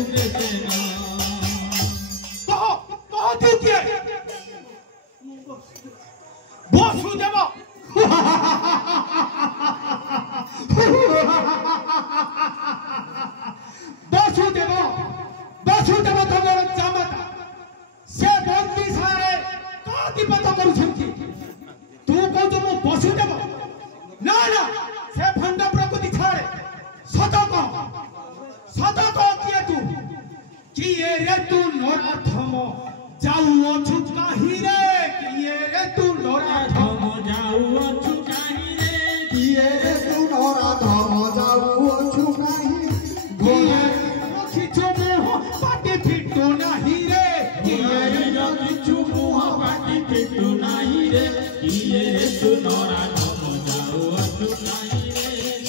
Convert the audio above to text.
जुगे सेना कहो तू किए वसुदेव वसुदेव वसुदेव तमर जामता से बंदी सारे काती पता करूछंती तू कहू तो मो वसुदेव ना ना से भंड प्रकृति छाड़े सत कह किए तू किए रे तू नराधम जाऊ छु काहि रे किए रे तू नराधम जाऊ छु काहि रे किए रे तू नराधम जाऊ छु काहि किए रखी छु मुह पाटी फिटू नाही रे किए रे रखी छु मुह पाटी फिटू नाही रे किए रे तू नराधम जाऊ छु